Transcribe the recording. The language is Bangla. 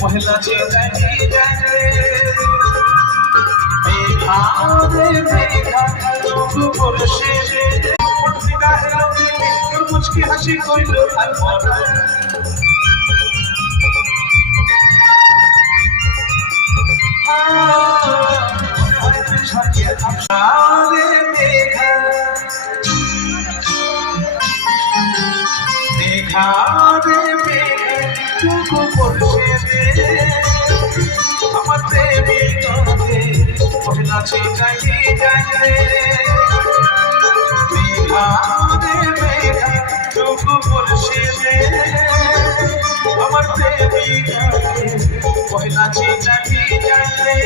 পহলা চেতাই জানে মেঘা রে মেঘা তবু বর্ষে রে ফিদা হেলো তোর মুচকি হাসি কইল আর মরা মেঘা মেঘা রে মেঘা তবু বর্ষে রে আমার প্রেমিকাকে পহলা চেতাই জানে মেঘা রে মেঘা তবু বর্ষে রে আমার প্রেমিকাকে পহলা চেতাই জানে।